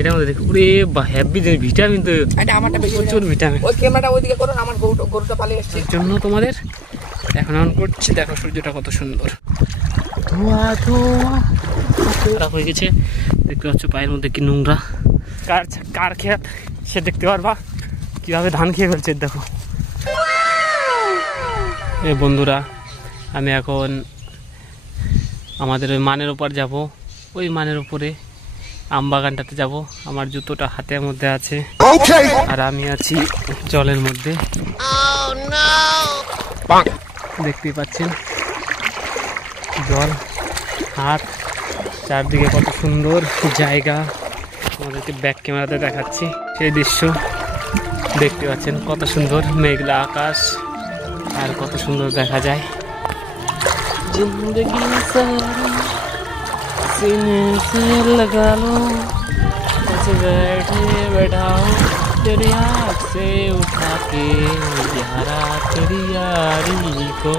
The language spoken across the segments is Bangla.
এটার মধ্যে দেখো পুরো হেভি ভিটামিন, তো এটা আমারটা প্রচুর ভিটামিন। ওই ক্যামেরাটা ওইদিকে করো, আমার গরুটা পালিয়ে আসছে। এর জন্য তোমাদের এখন অন করছি, দেখো সূর্যটা কত সুন্দর, ধোয়া ধোয়া খারাপ হয়ে গেছে। দেখতে পাচ্ছ পায়ের মধ্যে কি নোংরা। কার খেত সে দেখতে পারবা কিভাবে ধান খেয়ে ফেলছে। দেখো এ বন্ধুরা, আমি এখন আমাদের ওই মানের উপর যাব, ওই মানের উপরে আম বাগানটাতে যাব। আমার জুতোটা হাতের মধ্যে আছে আর আমি আছি জলের মধ্যে। দেখতেই পাচ্ছেন জল, হাত, চারদিকে কত সুন্দর জায়গা। আমাদেরকে ব্যাক ক্যামেরাতে দেখাচ্ছি সেই দৃশ্য। দেখতে পাচ্ছেন কত সুন্দর মেঘলা আকাশ আর কত সুন্দর দেখা যায়। जिंदगी सीने से लगा लो, ऐसे बैठे बैठाओ तेरी आँख से उठा के यारा तेरी यारी को,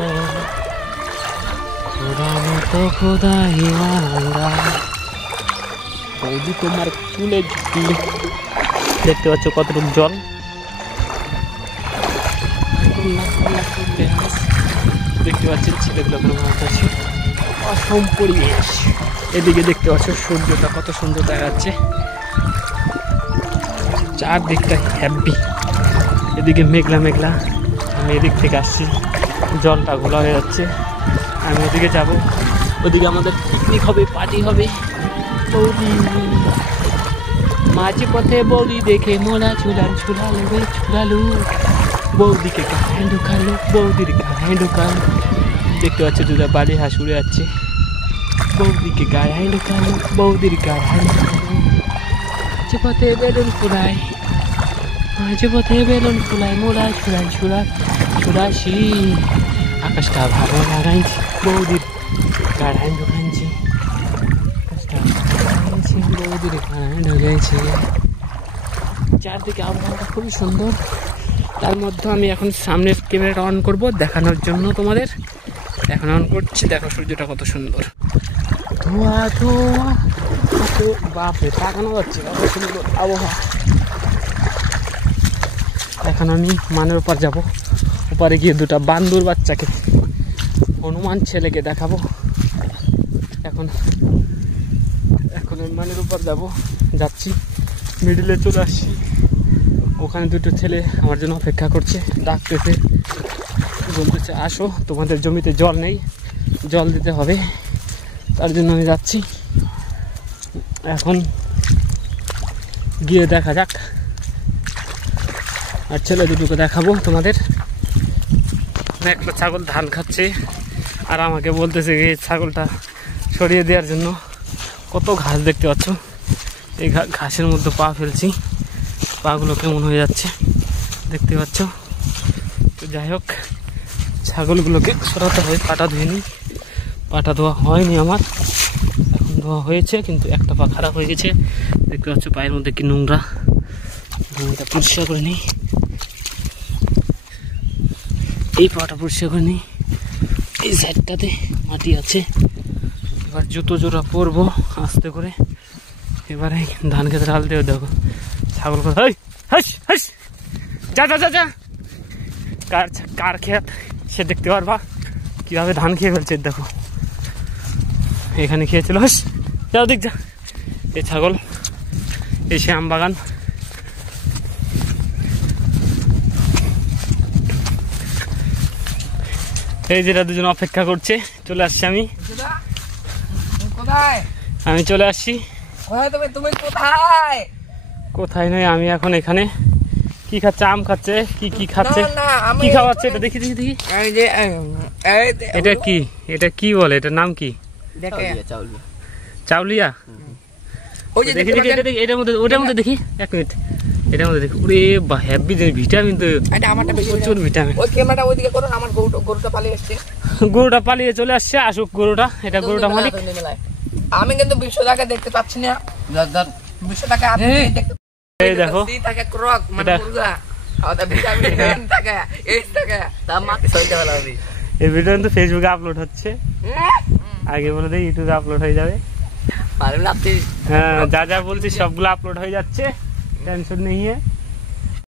खुदा ने तो खुदा ही मांगा। বৌদি তোমার চুলে দেখতে পাচ্ছ কতটুকু জল, দেখতে পাচ্ছেন ছেলেগুলো মাছ আছে, অসম পরিবেশ। এদিকে দেখতে পাচ্ছ সূর্যটা কত সুন্দর দেখাচ্ছে, চারদিকটা হ্যাপি। এদিকে মেঘলা মেঘলা, আমি এদিক থেকে আসছি, জলটা ঘোলা হয়ে যাচ্ছে। আমি ওদিকে যাব, ওদিকে আমাদের পিকনিক হবে, পার্টি হবে। বৌদি মাঝে পথে বৌদি দেখে মোলা ঝুলান ঝুলালো রে ঝুলালো, বৌদিকে গায়ে ঢুকালো, বৌদির গায়ে ঢুকালো। দেখতে পাচ্ছ দুটা বাড়ি হাঁস উড়ে যাচ্ছে, বৌদিকে গায়ে ঢুকালো, বৌদির গায়ে ঢুকালো। মাঝে পথে বেলুন ফুলায়, মাঝে পথে বেলুন ফুলায়, মোলা ঝুলান ঝুলান ঝুলাসি। আকাশটা ভালো লাগাইছি, বৌদির গায়ে ঢুকাইছি, আকাশটা লাগাইছি, বৌদির গায়ে ঢুকাইছি। চারদিকে আবহাওয়াটা খুবই সুন্দর। তার মধ্যে আমি এখন সামনের ক্যামেরাটা অন করব দেখানোর জন্য তোমাদের। এখন অন করছি, দেখো সূর্যটা কত সুন্দর, ধোয়া ধোয়া, বাপরে তাকানো যাচ্ছে কত সুন্দর আবহাওয়া। এখন আমি মানের উপর যাব, ওপারে গিয়ে দুটা বান্দুর বাচ্চাকে, হনুমান ছেলেকে দেখাবো। এখন ওই মানের উপর যাচ্ছি, মিডিলে চলে আসছি। ওখানে দুটো ছেলে আমার জন্য অপেক্ষা করছে, ডাকতেছে, বলতেছে আসো তোমাদের জমিতে জল নেই, জল দিতে হবে, তার জন্য আমি যাচ্ছি। এখন গিয়ে দেখা যাক, আর ছেলে দুটোকে দেখাবো তোমাদের। একটা ছাগল ধান খাচ্ছে আর আমাকে বলতেছে এই ছাগলটা সরিয়ে দেওয়ার জন্য। কত ঘাস দেখতে পাচ্ছ, এই ঘাসের মধ্যে পা ফেলছি, পাগুলো কেমন হয়ে যাচ্ছে দেখতে পাচ্ছ। তো যাই হোক, ছাগলগুলোকে সরাতে হয়, পাটা ধুয়ে নিই। পাটা ধোয়া হয়নি আমার, এখন ধোয়া হয়েছে, কিন্তু একটা পা খারাপ হয়ে গেছে। দেখতে পাচ্ছ পায়ের মধ্যে কি নোংরা, নোংরা পরিষ্কার করে নিই। এই পাটা পরিষ্কার করে নিই, এই সাইডটাতে মাটি আছে। এবার জুতো জোড়া পরবো আস্তে করে। এবারে ধান খেতে ঢাল দিয়ে দেখো ছাগল কথা, যা যা যা যা, কার খেত সে দেখতে পারবা কিভাবে ধান খেয়ে ফেলছে। দেখো এখানে খেয়েছিল, যাও দেখ যা। এই ছাগল, এই সে আম বাগান। এই যেটা দুজন অপেক্ষা করছে, চলে আসছি আমি। আমি চলে আসছি। কোথায় নয়, আমি এখন এখানে। কি খাচ্ছে? আম খাচ্ছে। কি খাচ্ছে? কি খাওয়াচ্ছে এটা দেখি দেখি দেখি। এটা কি? এটা কি বলে? এটার নাম কি? চাউলিয়া। দেখি দেখি এটা দেখি, এটার মধ্যে ওটার মধ্যে দেখি, এক মিনিট, এটার মধ্যে দেখি পুরো হেভি ভিটামিন, তো প্রচুর ভিটামিন। গরুটা পালিয়ে চলে আসছে, আসুক গরুটা। এটা গরুটা মালিক। আমি কিন্তু 200 টাকা দেখতে পাচ্ছি না, 200 টাকা এই দেখো, এই ভিডিও কিন্তু ফেসবুকে আপলোড হচ্ছে, আগে বলে দেই ইউটিউবে আপলোড হয়ে যাবে। मालूम ना आपकी হ্যাঁ, যা যা বলছি সবগুলো আপলোড হয়ে যাচ্ছে, টেনশন নেই है।